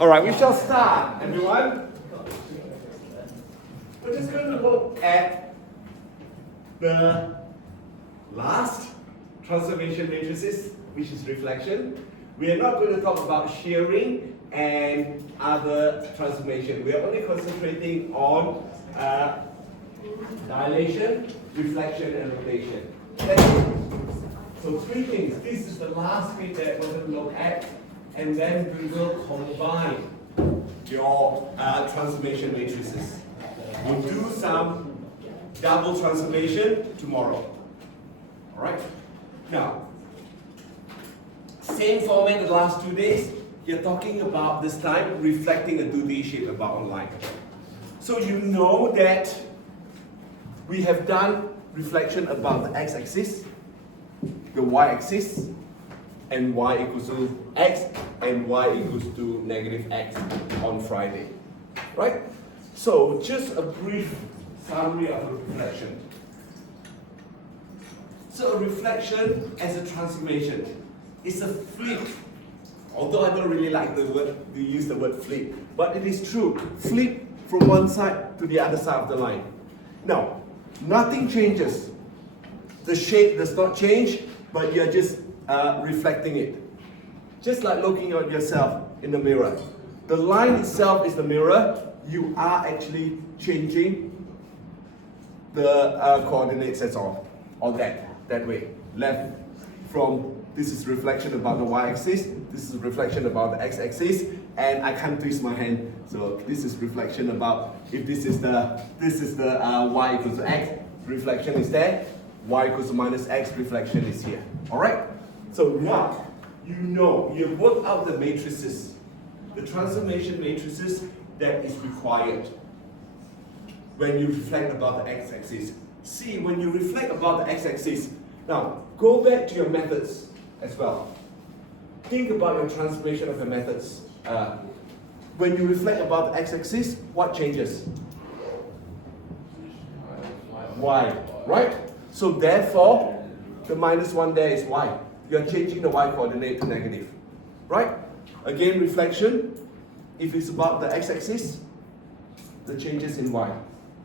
All right, we shall start, everyone. We're just going to look at the last transformation matrices, which is reflection. We are not going to talk about shearing and other transformation. We are only concentrating on dilation, reflection, and rotation. That's it. So three things. This is the last bit that we're going to look at, and then we will combine your transformation matrices. We'll do some double transformation tomorrow. All right? Now, same format the last 2 days. You're talking about this time reflecting a 2D shape about online. So you know that we have done reflection about the x-axis, the y-axis, and y equals to x, and y equals to negative x on Friday. Right? So just a brief summary of a reflection. So a reflection as a transformation is a flip. Although I don't really like the word, to use the word flip, but it is true. Flip from one side to the other side of the line. Now, nothing changes. The shape does not change, but you're just reflecting it. Just like looking at yourself in the mirror. The line itself is the mirror. You are actually changing the coordinates, that's all. Or that way. Left from, this is reflection about the y-axis, this is reflection about the x-axis, and I can't twist my hand, so this is reflection about, if this is the y equals to x, reflection is there, y equals to minus x, reflection is here. Alright? So now, you know, you've worked out the matrices, the transformation matrices that is required when you reflect about the x-axis. See, when you reflect about the x-axis, now go back to your methods as well. Think about your transformation of your methods. When you reflect about the x-axis, what changes? Y, right? So therefore, the minus 1 there is y. You're changing the y coordinate to negative, right? Again, reflection. If it's about the x-axis, the changes in y.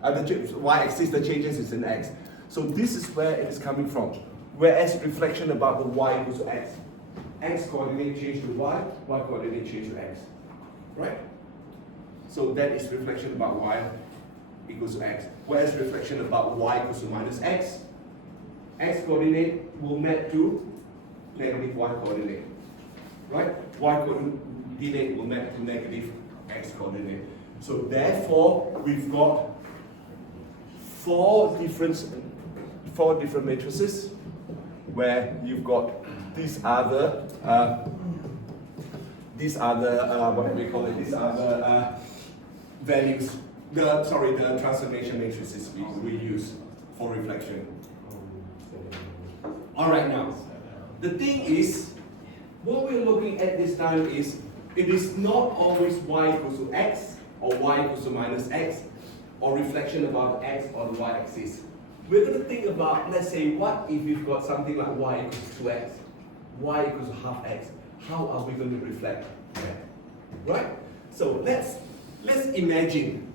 The y-axis, the changes is in x. So this is where it is coming from. Whereas reflection about the y equals to x. X coordinate change to y, y coordinate change to x. Right? So that is reflection about y equals to x. Whereas reflection about y equals to minus x, x coordinate will map to negative y coordinate. Right? Y coordinate will map to negative x coordinate. So therefore, we've got four different matrices where you've got these other what do we call it? These other values. The transformation matrices we use for reflection. All right, now the thing is, what we're looking at this time is it is not always y equals to x or y equals to minus x or reflection about x on the y-axis. We're going to think about, let's say, what if we've got something like y equals 2x, y equals to half x. How are we going to reflect that? Right? So let's imagine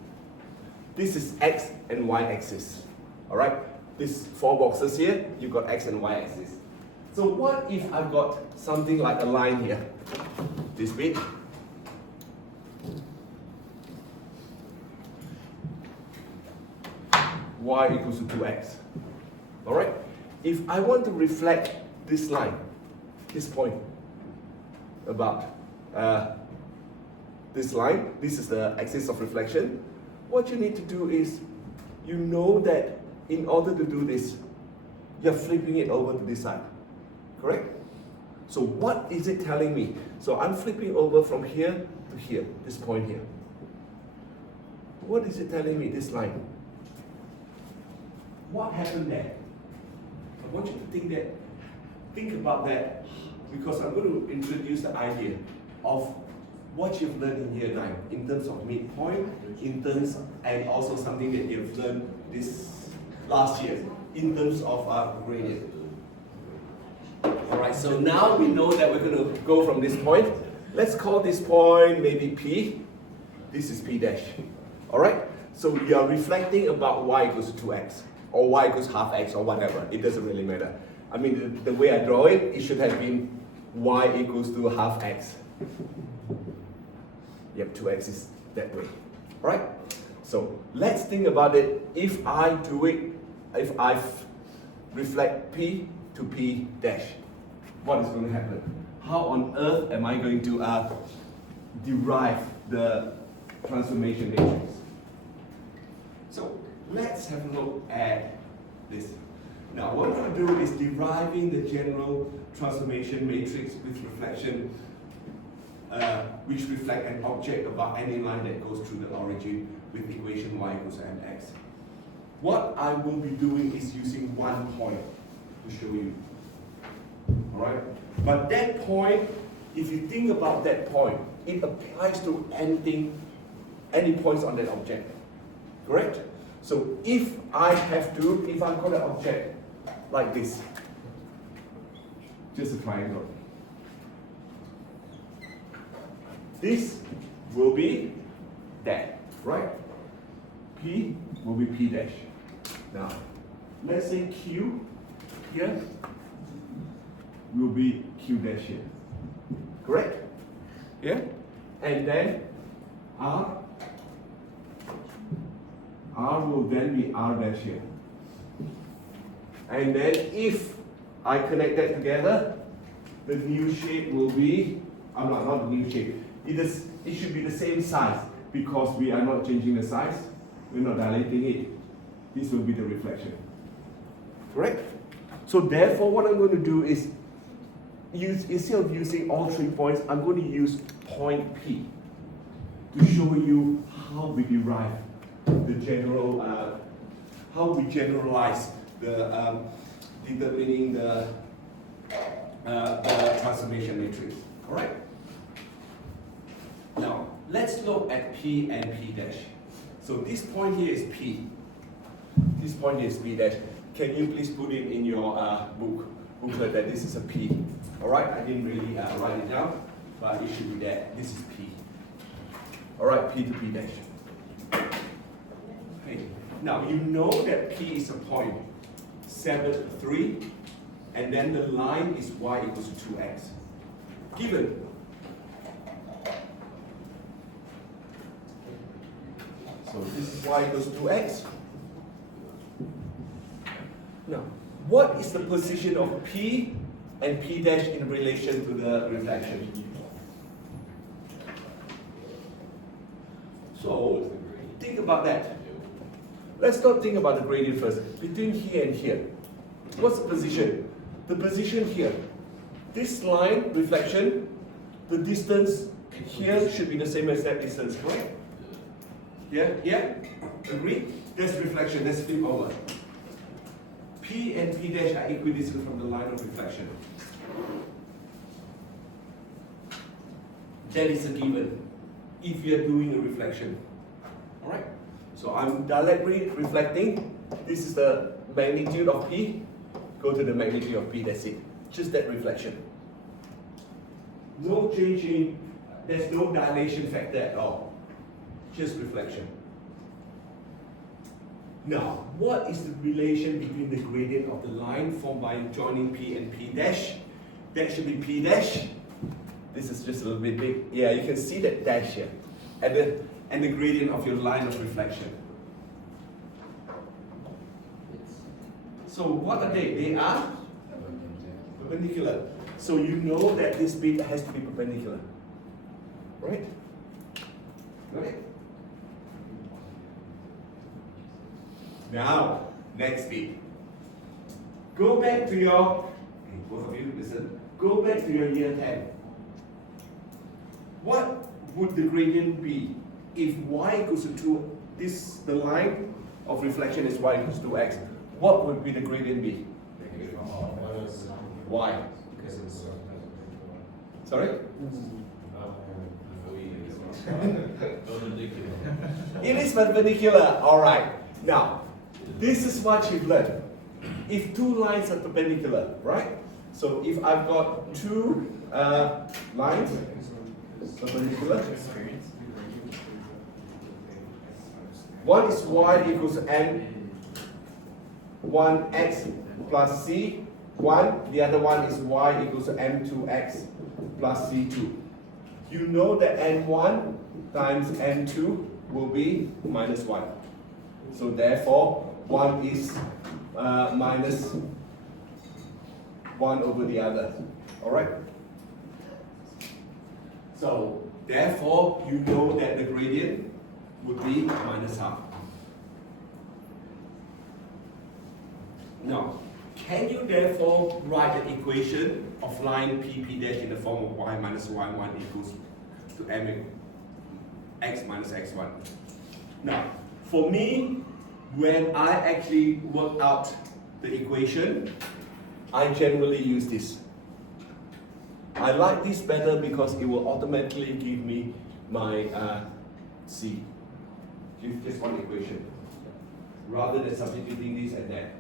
this is x and y axis. All right? These four boxes here, you've got x and y axis. So what if I've got something like a line here, this bit? Y equals to 2x. Alright? If I want to reflect this line, this point, about this line, this is the axis of reflection, what you need to do is, you know that in order to do this, you're flipping it over to this side. Correct? So what is it telling me? So I'm flipping over from here to here, this point here. What is it telling me, this line? What happened there? I want you to think about that, because I'm going to introduce the idea of what you've learned in year 9 in terms of midpoint, in terms, and also something that you've learned this last year in terms of gradient. Alright, so now we know that we're going to go from this point. let's call this point maybe P. This is P dash. Alright? So you are reflecting about y equals to 2x, or y equals half x, or whatever. It doesn't really matter. I mean, the way I draw it, it should have been y equals to half x. Yep, 2x is that way. Right? So let's think about it. If I do it, if I reflect P to P dash, what is going to happen? How on earth am I going to derive the transformation matrix? So let's have a look at this. Now what I'm going to do is deriving the general transformation matrix with reflection, which reflect an object about any line that goes through the origin with equation y equals mx. What I will be doing is using one point to show you. Alright? But that point, if you think about that point, it applies to anything, any points on that object. Correct? So if I've got an object like this, just a triangle, this will be that, right? P will be P dash. Now, let's say Q here will be Q dash here. Correct? Yeah? And then R will then be R dash here. And then if I connect that together, the new shape will be, not the new shape, it should be the same size because we are not changing the size, we're not dilating it. This will be the reflection. Correct? So therefore what I'm going to do is, instead of using all 3 points, I'm going to use point P to show you how we derive the general, how we generalize the determining the transformation matrix. Alright? Now, let's look at P and P dash. So this point here is P. This point here is P dash. Can you please put it in your booklet that this is a P? Alright, I didn't really write it down, but it should be there. This is P. Alright, P to P dash. Okay. Now you know that P is a point 7, 3, and then the line is y equals to 2x. Given. So this is y equals to 2x. Now, what is the position of P and P dash in relation to the reflection? So, think about that. Let's not think about the gradient first. Between here and here, what's the position? The position here. This line, reflection, the distance here should be the same as that distance, right? Yeah? Yeah? Agree? That's reflection, that's flip over. P and P dash are equidistant from the line of reflection. That is a given if you are doing a reflection. Alright? So I'm directly reflecting. This is the magnitude of P. Go to the magnitude of P, that's it. Just that reflection. No changing, there's no dilation factor at all. Just reflection. Now, what is the relation between the gradient of the line formed by joining P and P dash? That should be P dash. This is just a little bit big. Yeah, you can see that dash here. And the gradient of your line of reflection. So what are they? They are perpendicular. So you know that this bit has to be perpendicular. Right? Right? Now, next bit. Go back to your, both of you listen, go back to your year 10. What would the gradient be if y equals to 2, the line of reflection is y equals to 2x, what would be the gradient be? Why? Sorry? It is perpendicular, alright. Now, this is what you've learned. If two lines are perpendicular, right? So if I've got two lines, perpendicular. One is y equals to m1x plus c1. The other one is y equals to m2x plus c2. You know that n1 times n2 will be minus 1. So therefore, 1 is minus 1 over the other. Alright? So therefore, you know that the gradient would be minus half. Now, can you therefore write the equation of line PP dash in the form of y minus y1 equals to mx minus x1? Now, for me, when I actually work out the equation, I generally use this. I like this better because it will automatically give me my C. Just one equation, rather than substituting this and that.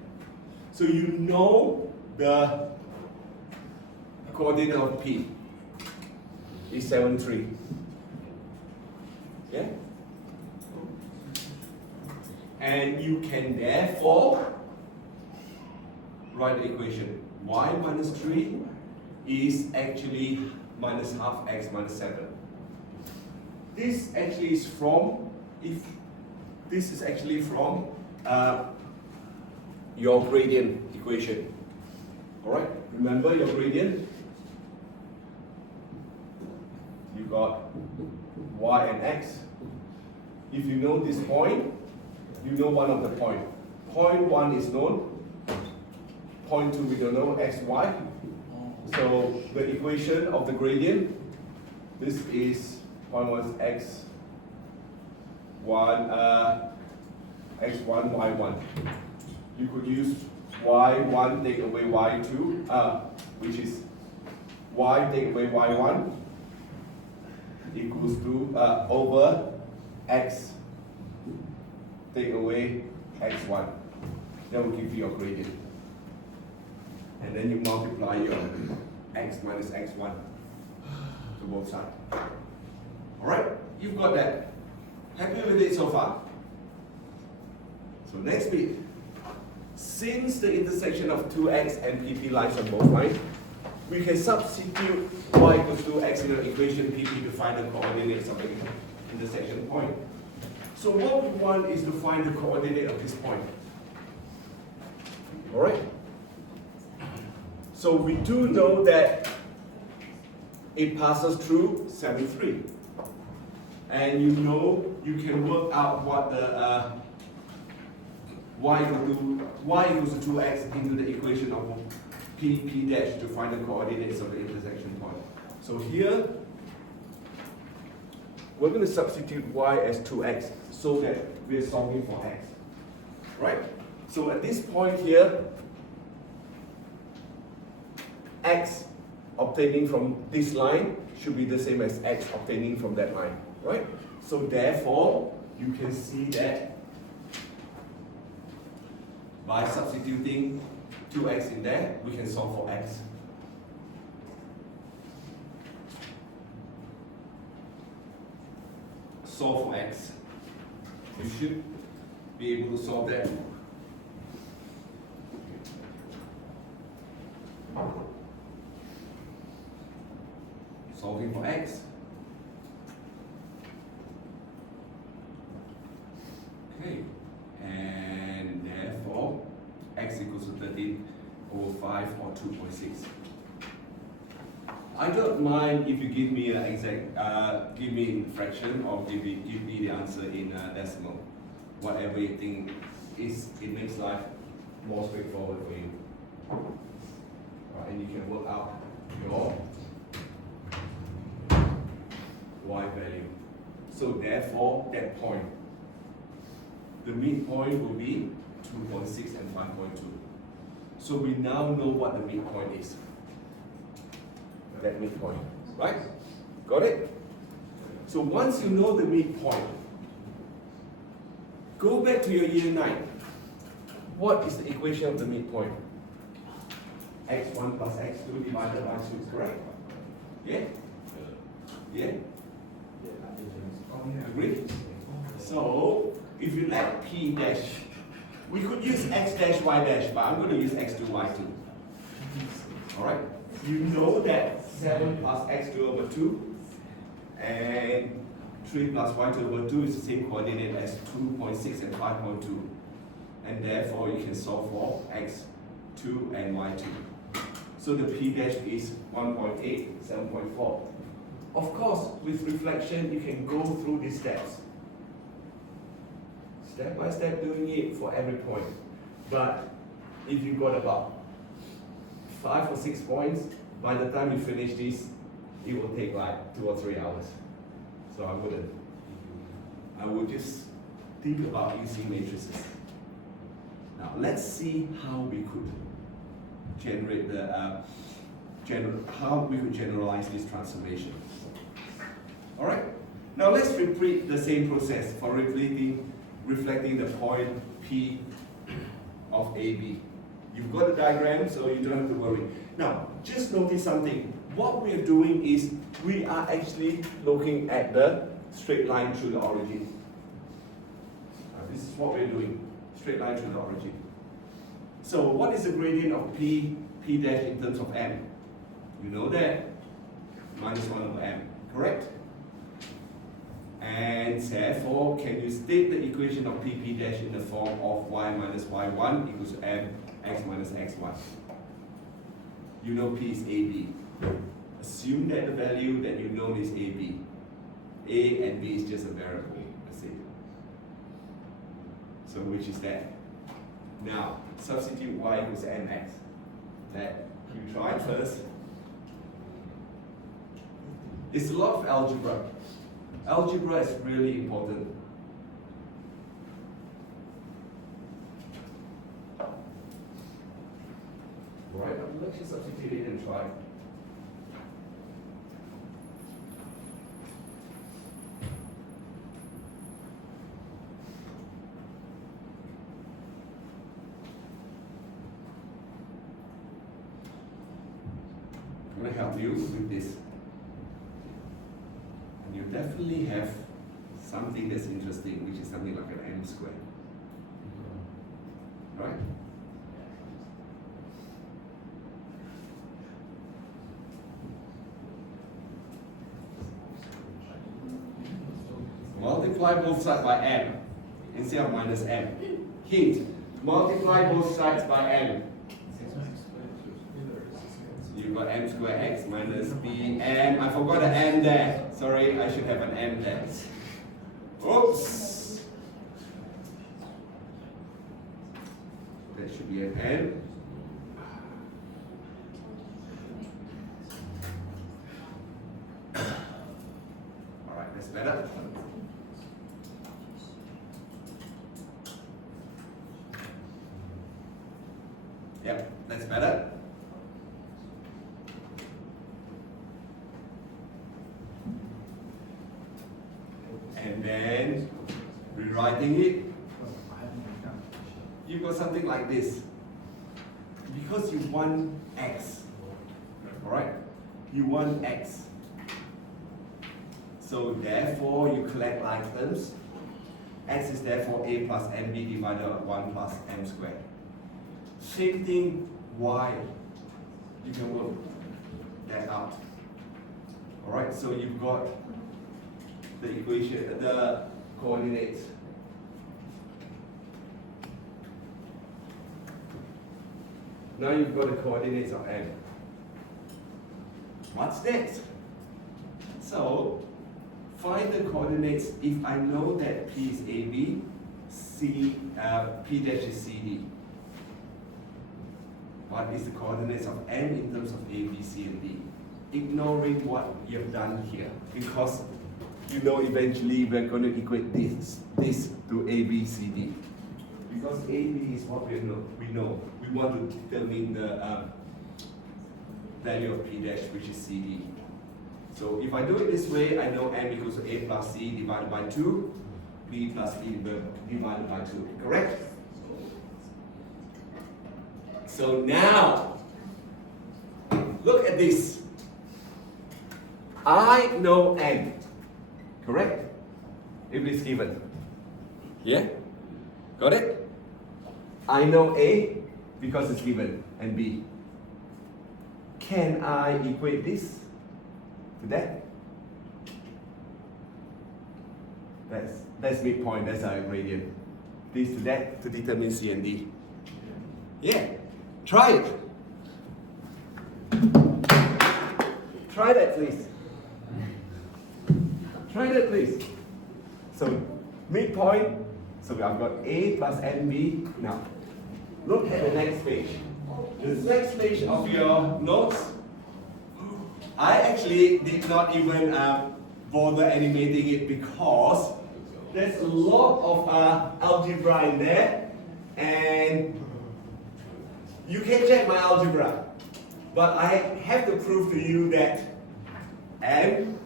So you know the coordinate of P is 7, 3. Yeah? And you can therefore write the equation. Y minus 3 is actually minus half x minus 7. This actually is from, your gradient equation. Alright, remember your gradient? You got y and x. If you know this point, you know one of the point. Point 1 is known. Point 2 we don't know, x, y. So the equation of the gradient, this is point 1 is x1, x1, y1. You could use y1 take away y2, which is y take away y1 equals to over x take away x1. That will give you your gradient. And then you multiply your x minus x1 to both sides. Alright, you've got that. Happy with it so far? So next bit. Since the intersection of 2x and PP lies on both lines, we can substitute y equals to x in the equation PP to find the coordinates of the intersection point. So what we want is to find the coordinate of this point. Alright? So we do know that it passes through 7, 3. And you know you can work out what the y equals to 2x into the equation of p dash to find the coordinates of the intersection point. So here, we're going to substitute y as 2x so that we're solving for x. Right? So at this point here, x obtaining from this line should be the same as x obtaining from that line. Right? So therefore, you can see that by substituting 2x in there, we can solve for x. Solve for x. You should be able to solve that. Solving for x. Okay, and therefore x equals to 13 over 5 or 2.6. I don't mind if you give me an exact, give me in fraction or give me the answer in decimal. Whatever you think is, it makes life more straightforward for you. And you can work out your y value. So therefore, that point, the midpoint will be 2.6 and 5.2. So we now know what the midpoint is. That midpoint, right? Got it? So once you know the midpoint, go back to your year 9. What is the equation of the midpoint? x1 plus x2 divided by 2, correct? Yeah? Yeah? Agree? So, if you let P dash, we could use X dash, Y dash, but I'm going to use X2, Y2. Alright? You know that 7 plus X2 over 2 and 3 plus Y2 over 2 is the same coordinate as 2.6 and 5.2. And therefore, you can solve for X2 and Y2. So the P dash is 1.8, 7.4. Of course, with reflection, you can go through these steps. Step by step doing it for every point. But if you got about 5 or 6 points, by the time you finish this, it will take like 2 or 3 hours. So I wouldn't. I would just think about using matrices. Now let's see how we could generate the how we could generalize this transformation. All right. Now let's repeat the same process for reflecting the point P of AB. You've got the diagram, so you don't have to worry. Now, just notice something. What we are doing is we are actually looking at the straight line through the origin. This is what we're doing, straight line through the origin. So what is the gradient of P dash in terms of M? You know that, minus 1 over M, correct? And therefore, can you state the equation of P dash in the form of y minus y1 equals to M x minus x1? You know P is AB. Assume that the value that you know is AB. A and B is just a variable, that's it. So which is that? Now, substitute y equals mx. That you try it first. It's a lot of algebra. Algebra is really important. Right, let's just substitute it and try. I'm going to help you with this. And you definitely have something that's interesting, which is something like an m squared. Right? Multiply both sides by m instead of minus m. Hint, multiply both sides by m. You've got m squared x minus b, and I forgot an m there. Sorry, I should have an m there. Oops. That should be an m. Alright, that's better. Yep, that's better. And then rewriting it, you got something like this. Because you want x, alright? You want x. So therefore you collect like terms. X is therefore a plus mb divided by 1 plus m squared. Same thing, y. You can work that out. Alright, so you've got the equation, the coordinates. Now you've got the coordinates of m. What's next? So, find the coordinates if I know that P is AB, P dash is CD. What is the coordinates of M in terms of A, B, C, and D? Ignoring what you've done here, because you know eventually we're going to equate this to A, B, C, D. Because A, B is what we know. We want to determine the value of P dash, which is CD. So if I do it this way, I know M equals to A plus C divided by 2, B plus D divided by 2, correct? So now, look at this. I know M, correct? if it's given. Yeah? Got it? I know A because it's given, and B. Can I equate this to that? That's midpoint, that's our gradient. This to that to determine C and D. Yeah, try it. Try that, please. Try that, please. So midpoint, so I've got A plus NB. Now, look at the next page. The next page of your notes, I actually did not even bother animating it because there's a lot of algebra in there, and you can check my algebra, but I have to prove to you that M,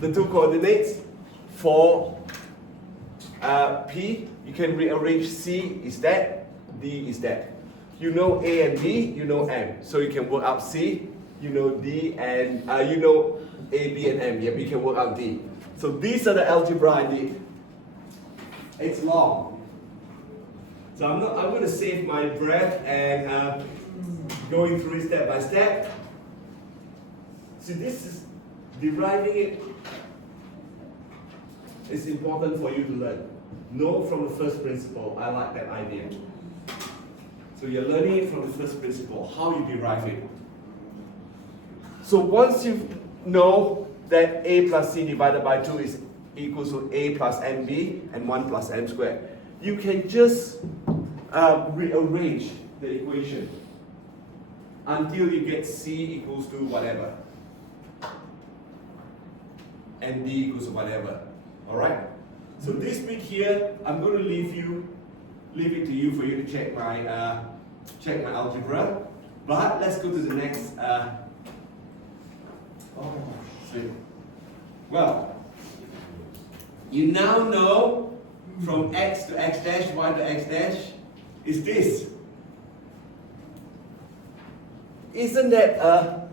the two coordinates for P, you can rearrange C is that, D is that. You know A and D, you know M, so you can work out C, you know D and you know A, B and M, yeah, you can work out D. So these are the algebra I did. It's long. So I'm going to save my breath and going through it step by step. See, this is deriving it. It's important for you to learn. Know from the first principle. I like that idea. So you're learning it from the first principle, how you derive it. So once you know that A plus C divided by 2 is equals to A plus MB and 1 plus M squared, you can just rearrange the equation until you get C equals to whatever and D equals to whatever. Alright? So this bit here, I'm going to leave it to you for you to check my algebra. But let's go to the next. Well, you now know from x to x dash, y to x dash is this. Isn't that a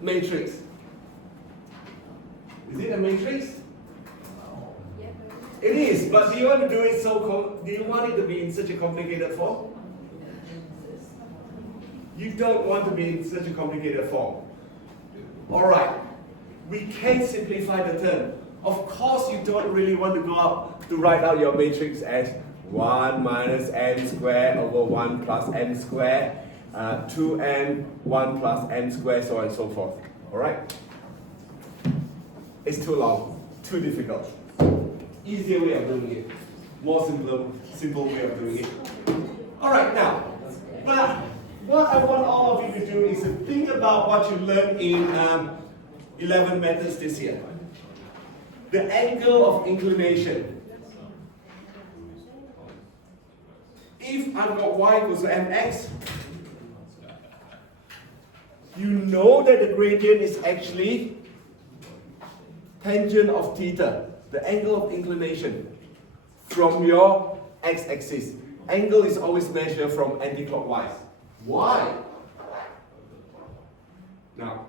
matrix? Is it a matrix? It is, but do you want to do it do you want it to be in such a complicated form? You don't want to be in such a complicated form. Alright, we can simplify the term. Of course, you don't really want to go out to write out your matrix as 1 minus m squared over 1 plus m squared, 2m, 1 plus m squared, so on and so forth. Alright? It's too long, too difficult. Easier way of doing it. More simple way of doing it. Alright, now, but what I want all of you to do is to think about what you learned in 11 methods this year. The angle of inclination. If I've got y equals to mx, you know that the gradient is actually tangent of theta, the angle of inclination from your x-axis. Angle is always measured from anti-clockwise. Why? Now,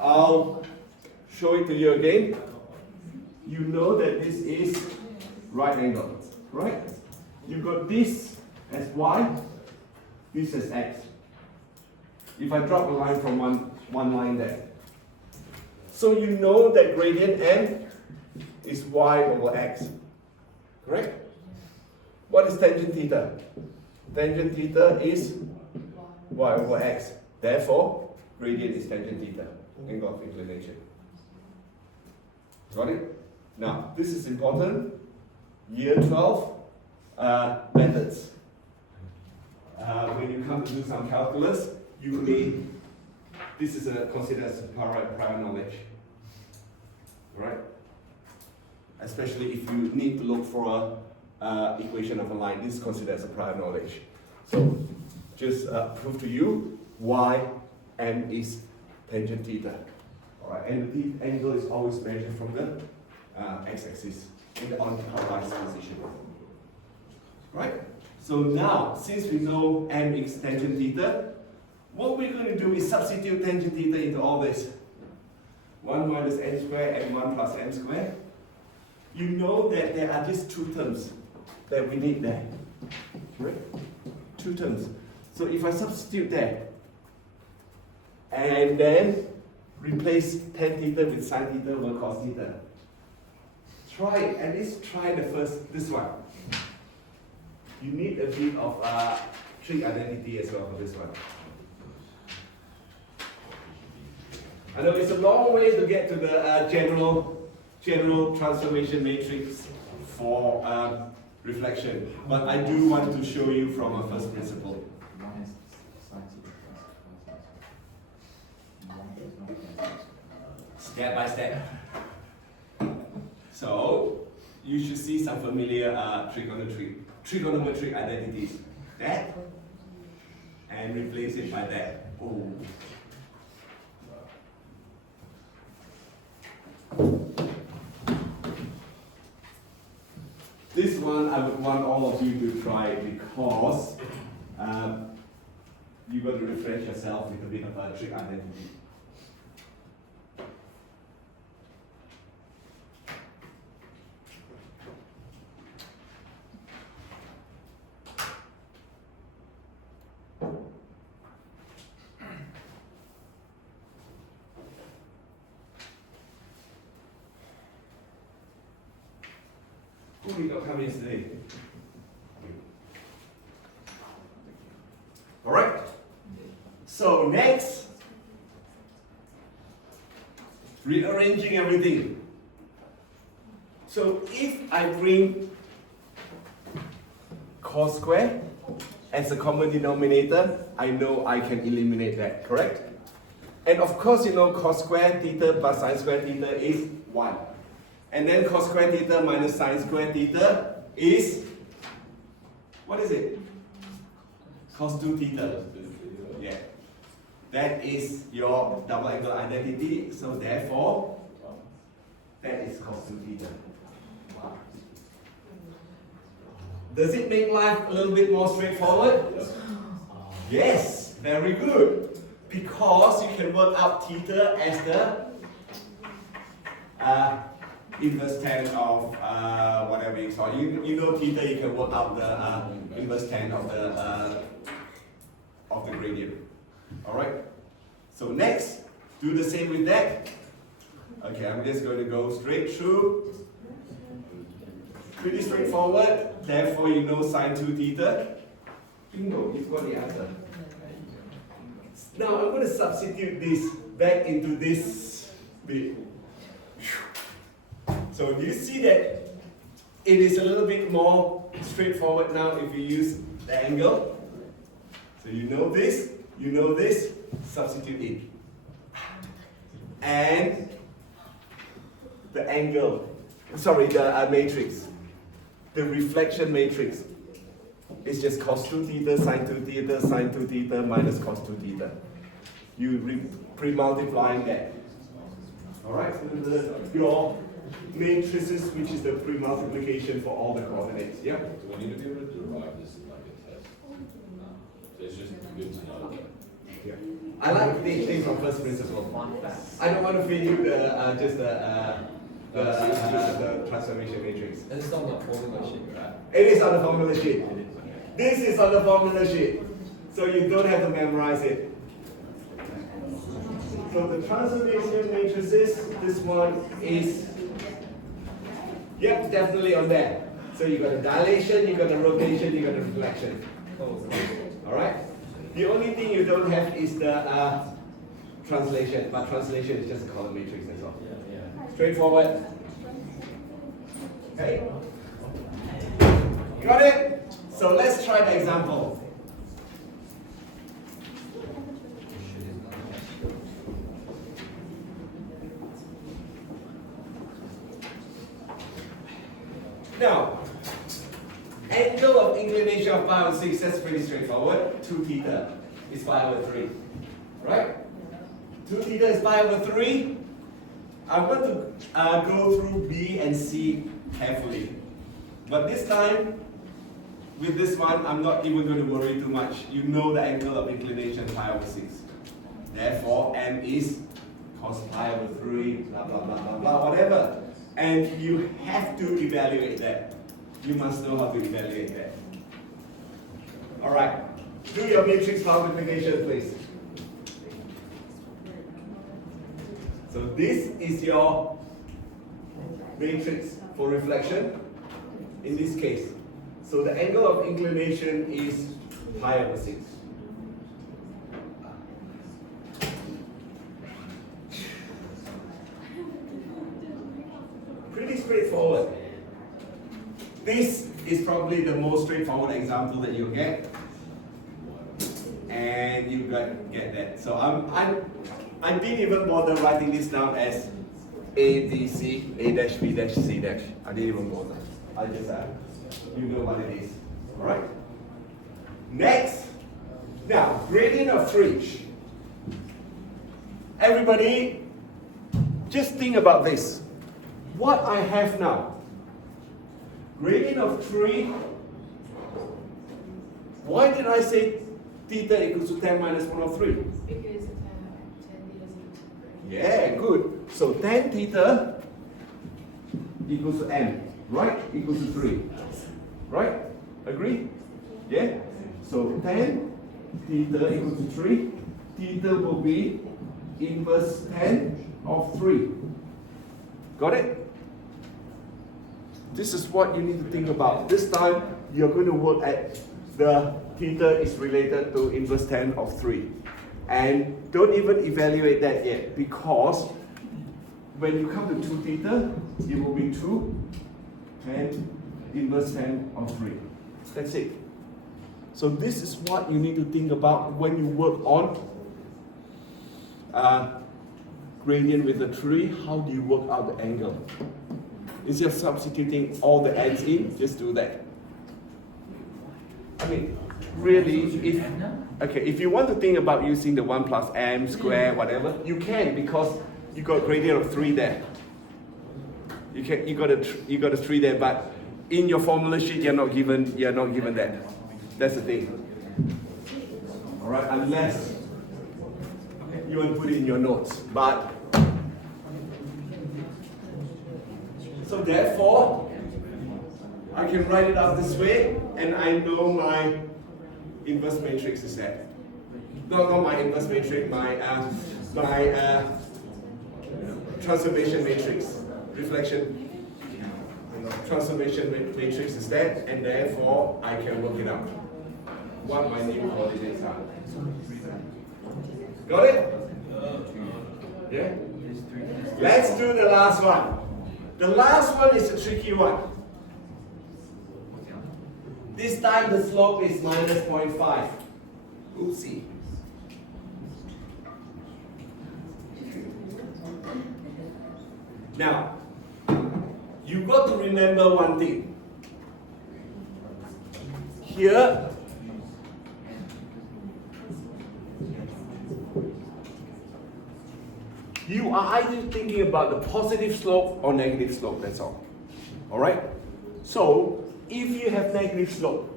I'll show it to you again. You know that this is right angle, right? You've got this as y, this as x. If I drop a line from one line there. So you know that gradient m is y over x, correct? What is tangent theta? Tangent theta is y over x. Therefore, gradient is tangent theta, angle of inclination. Got it? Now, this is important. Year 12 methods. When you come to do some calculus, you need, this is considered as prior knowledge. Right? Especially if you need to look for an equation of a line, this is considered as a prior knowledge. So, just prove to you why m is tangent theta. Alright, and the angle is always measured from the x-axis in the anti-clockwise position. Right? So now, since we know m is tangent theta, what we're going to do is substitute tangent theta into all this. 1 minus n squared and 1 plus n squared. You know that there are just two terms that we need there. Right? Two terms. So if I substitute there, and then replace tan theta with sin theta over cos theta. Try it, at least try this one. You need a bit of trig identity as well for this one. I know it's a long way to get to the general transformation matrix for reflection, but I do want to show you from a first principle. Step by step. So you should see some familiar trigonometric identities. That and replace it by that. Oh. This one I would want all of you to try because you got to refresh yourself with a bit of a trig identity. Who we got coming today? Alright. So next, rearranging everything. So if I bring cos square as a common denominator, I know I can eliminate that, correct? And of course, you know cos square theta plus sin square theta is 1. And then cos square theta minus sin square theta is, what is it? Cos 2 theta. Yeah. That is your double angle identity. So therefore, that is cos 2 theta. Does it make life a little bit more straightforward? Yes, very good. Because you can work out theta as the inverse tan of whatever you saw. You know theta, you can work out the inverse tan of the gradient. Alright? So next, do the same with that. Okay, I'm just going to go straight through. Pretty straightforward. Therefore, you know sin 2 theta. Bingo, you've got the answer. Now I'm going to substitute this back into this bit. So do you see that it is a little bit more straightforward now if you use the angle? So you know this, substitute it. And the angle, sorry, the matrix, the reflection matrix is just cos 2 theta, sin 2 theta, sin 2 theta minus cos 2 theta. You pre-multiplying that. Alright, so your matrices, which is the pre-multiplication for all the coordinates. Yeah? Do we need to be able to derive this in like a test? So it's just good to know. Yeah. I like things from first principle. I don't want to feed you the transformation matrix. And it's on the formula sheet, right? It is on the formula sheet. This is on the formula sheet. So you don't have to memorize it. So the transformation matrices, this one is, yep, definitely on there. So you got a dilation, you got a rotation, you got a reflection. Alright? The only thing you don't have is the translation, but translation is just a column matrix, that's all. Straightforward. Okay? Got it? So let's try the example. Now, angle of inclination of pi over 6, that's pretty straightforward. 2 theta is pi over 3. Right? 2 theta is pi over 3. I'm going to go through B and C carefully. But this time, with this one, I'm not even going to worry too much. You know the angle of inclination pi over 6. Therefore, M is cos pi over 3, blah, blah, blah, blah, blah, whatever. And you have to evaluate that. You must know how to evaluate that. All right, do your matrix multiplication, please. So this is your matrix for reflection in this case. So the angle of inclination is pi over 6. Pretty straightforward. This is probably the most straightforward example that you'll get. And you get that. So I didn't even bother writing this down as A, B, C, A dash, B dash, C dash. I didn't even bother. I just you know what it is. Alright? Next. Now, gradient of fringe. Everybody, just think about this. What I have now. Gradient of 3. Why did I say theta equals to tan minus 1 of 3? Because tan theta is equal to 3. Yeah, good. So tan theta equals to m, right? Equals to 3. Right? Agree? Yeah? So tan theta equals to 3. Theta will be inverse tan of 3. Got it? This is what you need to think about. This time, you're going to work at the theta is related to inverse tan of 3. And don't even evaluate that yet, because when you come to 2 theta, it will be 2 and inverse tan of 3. That's it. So this is what you need to think about when you work on gradient with a tree. How do you work out the angle? Instead of substituting all the ends in, just do that. I mean, really, if you want to think about using the 1 plus m square, whatever, you can, because you got gradient of 3 there. You got a 3 there, but in your formula sheet you're not given that. That's the thing. All right, unless you want to put it in your notes, but. So therefore, I can write it out this way, and I know my inverse matrix is that. No, not my inverse matrix, my transformation matrix, reflection transformation matrix is that, and therefore I can work it out. What my new coordinates are. Got it? Yeah? Let's do the last one. The last one is a tricky one. This time the slope is minus 0.5. Oopsie. Now, you've got to remember one thing. Here, you are either thinking about the positive slope or negative slope, that's all. Alright? So, if you have negative slope,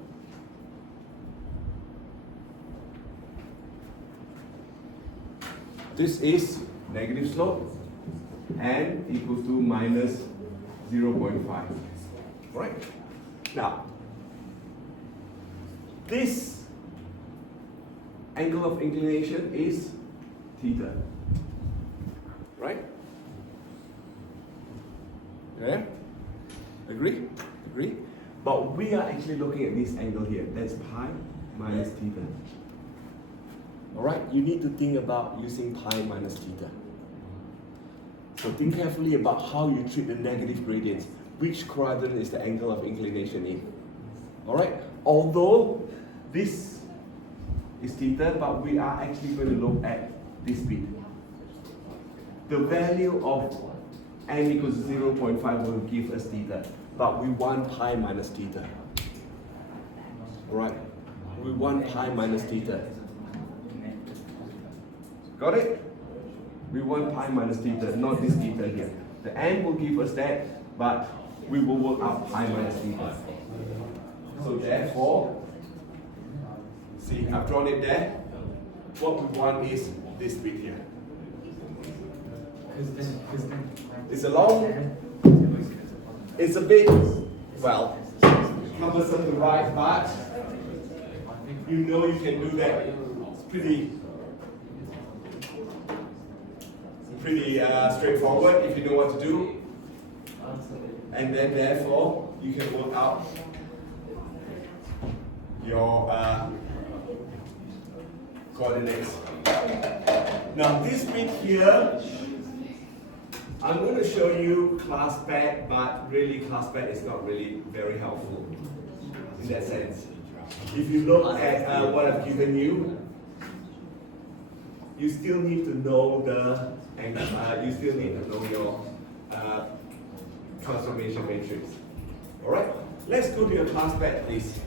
this is negative slope and equals to minus 0.5. Right? Now, this angle of inclination is theta. Right? Yeah? Agree? Agree? But we are actually looking at this angle here. That's pi minus theta. Alright? You need to think about using pi minus theta. So think carefully about how you treat the negative gradients. Which quadrant is the angle of inclination in? Alright? Although this is theta, but we are actually going to look at this bit. The value of n equals 0.5 will give us theta, but we want pi minus theta. Alright? We want pi minus theta. Got it? We want pi minus theta, not this theta here. The n will give us that, but we will work out pi minus theta. So therefore, see, I've drawn it there. What we want is this bit here. It's a long, it's a bit, well, cumbersome to write, but you know you can do that. It's pretty straightforward if you know what to do. And then therefore, you can work out your coordinates. Now this bit here, I'm going to show you class pad, but really class pad is not really very helpful in that sense. If you look at what I've given you, you still need to know the you still need to know your transformation matrix. Alright, let's go to your class pad, please.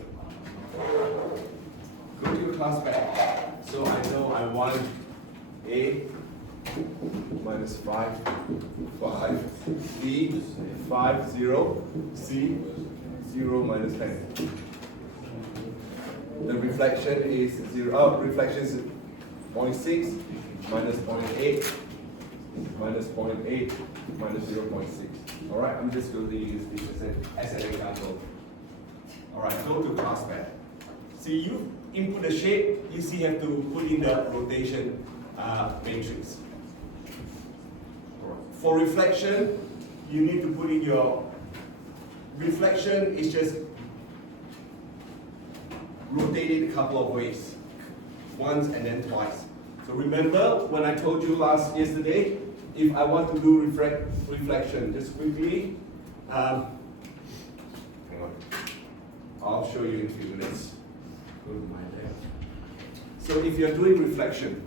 Go to your class pad. So I know I want A minus 5, 5, B, 5, 0, C, 0 minus 10. The reflection is 0, reflection is 0.6 minus 0.8 minus 0.8 minus 0.6. Alright, I'm just going to use this as an example. Alright, go to class pad. See, you input the shape, you see you have to put in the rotation matrix. For reflection, you need to put in your reflection is just rotate it a couple of ways. Once and then twice. So remember when I told you yesterday, if I want to do reflection, just quickly, hang on. I'll show you in a few minutes. Go to my left. So if you're doing reflection,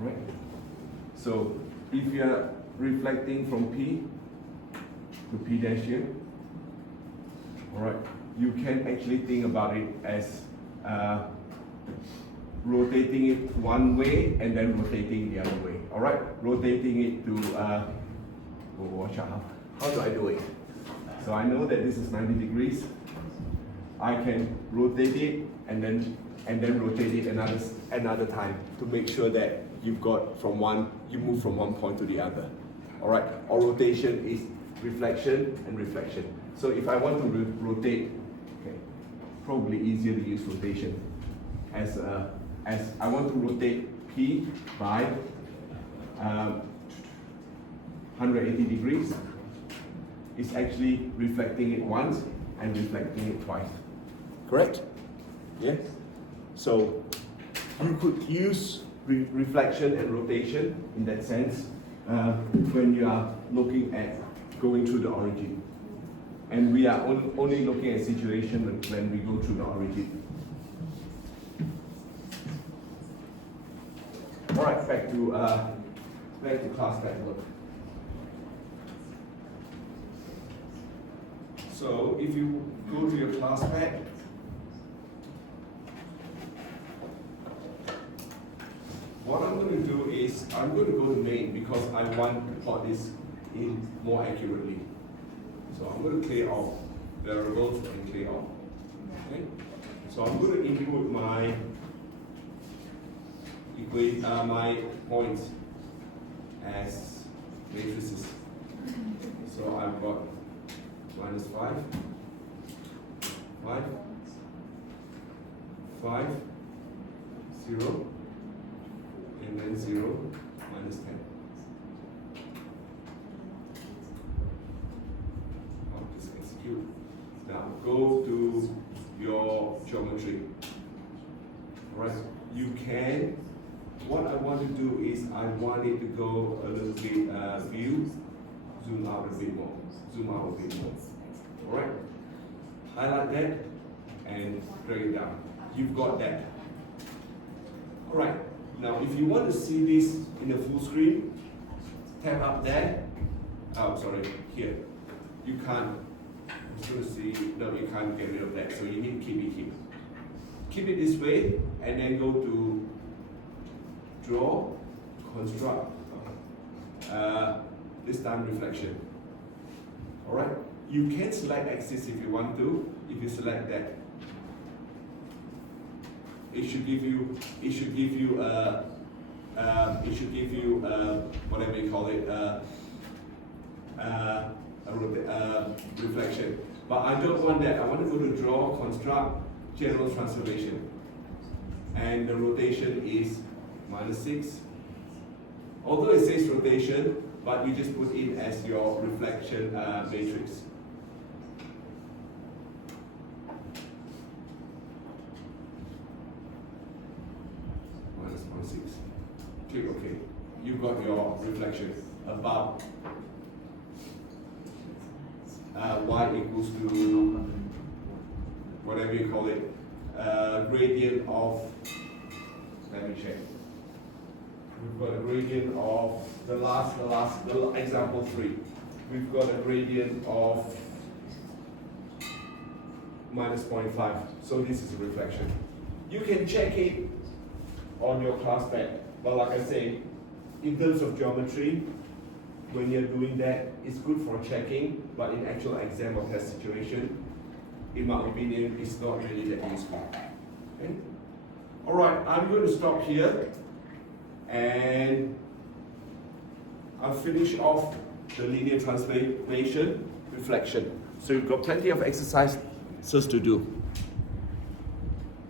alright. So if you're reflecting from P to P dash here, alright, you can actually think about it as rotating it one way and then rotating the other way. Alright, rotating it to watch out. How do I do it? So I know that this is 90 degrees. I can rotate it and then rotate it another time to make sure that you move from one point to the other. Alright, or rotation is reflection and reflection. So if I want to rotate, okay, probably easier to use rotation as I want to rotate P by 180 degrees. It's actually reflecting it once and reflecting it twice. Correct? Yes? So you could use reflection and rotation in that sense when you are looking at going through the origin. And we are only looking at situation when we go through the origin. Alright, back to class pad work. So if you go to your class pad, what I'm going to do is I'm going to go to main because I want to plot this in more accurately. So I'm going to clear all variables and clear all. Okay? So I'm going to input my points as matrices. So I've got minus 5, 5, 5, 0, and then 0, minus 10. I'll just execute. Now go to your geometry. Alright, you can, what I want to do is I want it to go a little bit view, zoom out a bit more, zoom out a bit more. Alright, highlight that and drag it down. You've got that. Alright, now if you want to see this in the full screen, tap up there. Oh, sorry, here. You can't, I'm just going to see, no, you can't get rid of that, so you need to keep it here. Keep it this way, and then go to draw, construct, this time reflection. Alright, you can select axis if you want to. If you select that, it should give you a it should give you whatever you call it, reflection. But I don't want that. I want to go to draw, construct, general transformation. And the rotation is -6. Although it says rotation, but you just put in as your reflection matrix. -0.6. Click OK. You've got your reflection about y equals to whatever you call it, gradient of, let me check. We've got a gradient of the example 3. We've got a gradient of -0.5. So this is a reflection. You can check it on your class back, but like I say, in terms of geometry, when you're doing that, it's good for checking, but in actual exam or test situation, in my opinion, it's not really that useful. Okay? Alright, I'm going to stop here and I'll finish off the linear transformation reflection. So you've got plenty of exercises to do.